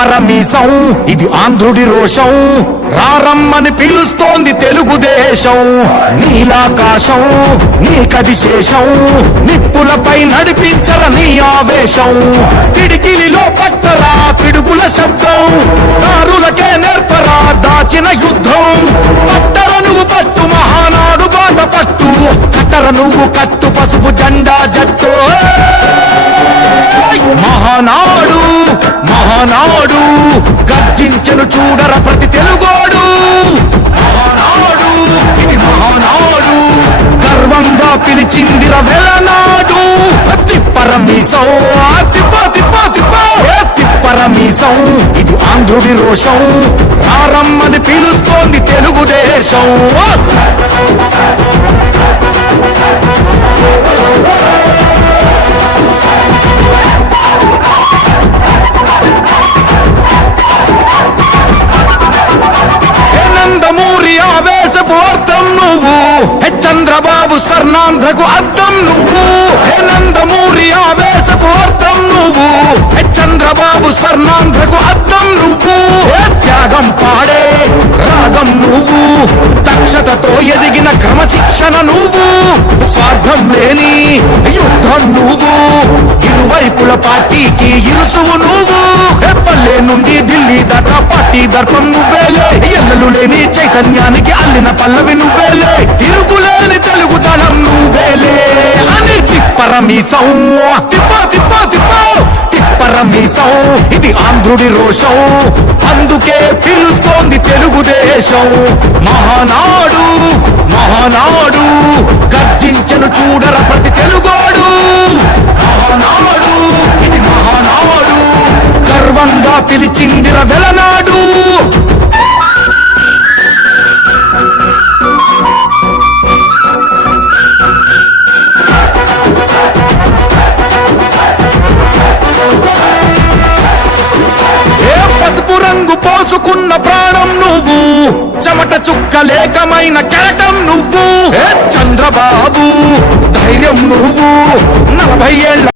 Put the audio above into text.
తిప్పరమీసం ఇది ఆంధ్రుడి రోషం రారమ్మని పిలుస్తోంది తెలుగుదేశం నీలాకాశం నీకది శేషం నిప్పులపై నడిపించర నీ ఆవేశం పిడికిలిలో పట్టరా పిడుగుల శబ్దం దారులకే నేర్పరా దాచిన యుద్ధం పట్టర నువ్వు పట్టు మహానాడు బాట పట్టు కట్టర నువ్వు కట్టు పసుపు జెండా జట్టు మహానాడు మహానాడు గర్జించెను చూడర ప్రతి తెలుగోడు మహానాడు ఇది మహానాడు గర్వంగా పిలిచిందిర వెలనాడు తిప్పరమీసం తిప్పరమీసం ఇది ఆంధ్రుడి రోషం రారమ్మని పిలుస్తోంది తెలుగుదేశం చంద్రబాబు స్వర్ణాంధ్రకు అర్థం నువ్వు నందమూరి ఆవేశపు అర్థం నువ్వు చంద్రబాబు స్వర్ణాంధ్రకు అర్థం నువ్వు త్యాగం పాడే రాగం నువ్వు దక్షతతో ఎదిగిన క్రమశిక్షణ నువ్వు స్వార్థం లేని యుద్ధం నువ్వు ఇరువైపుల పార్టీకి ఇరుసువు నువ్వు పల్లె నుండి ఢిల్లీ దాకా పార్టీ దర్పం నువ్వేలే ఎల్లలు లేని చైతన్యానికి అల్లిన పల్లవి నువ్వేలే తిరుగులేని తెలుగు దళం నువ్వేలే అని తిప్పరమీసం తిప్పరమీసం ఇది ఆంధ్రుడి రోషం అందుకే పిలుస్తోంది తెలుగుదేశం మహానాడు మహానాడు గర్జించెను చూడర ప్రతి తెలుగోడు మహానాడు ఇది మహానాడు గర్వంగా పిలిచిందిర వెలనాడు పసుపు రంగు పోసుకున్న ప్రాణం నువ్వు చెమట చుక్కలేకమైన కెరటం నువ్వు చంద్రబాబు ధైర్యం నువ్వు 40 ఏళ్ళ